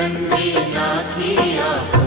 આનંદે નાથી આપો.